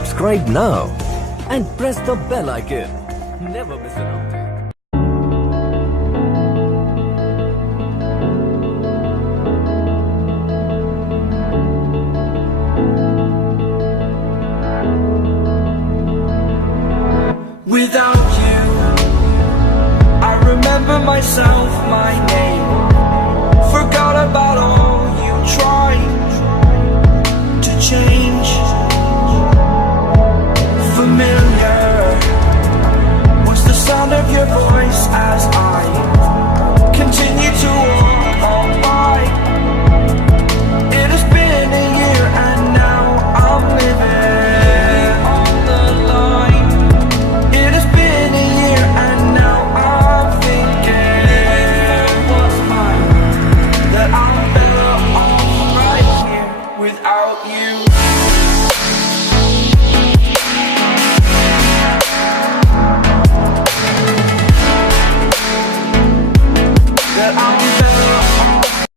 Subscribe now and press the bell icon. Never miss an update. Without you, I remember myself, my name. Forgot about all you tried to change. Familiar was the sound of your voice as I continue to walk on by. It has been a year and now I'm living on the line. It has been a year and now I'm thinking what's mine, that I'm better off right here without you. That I'm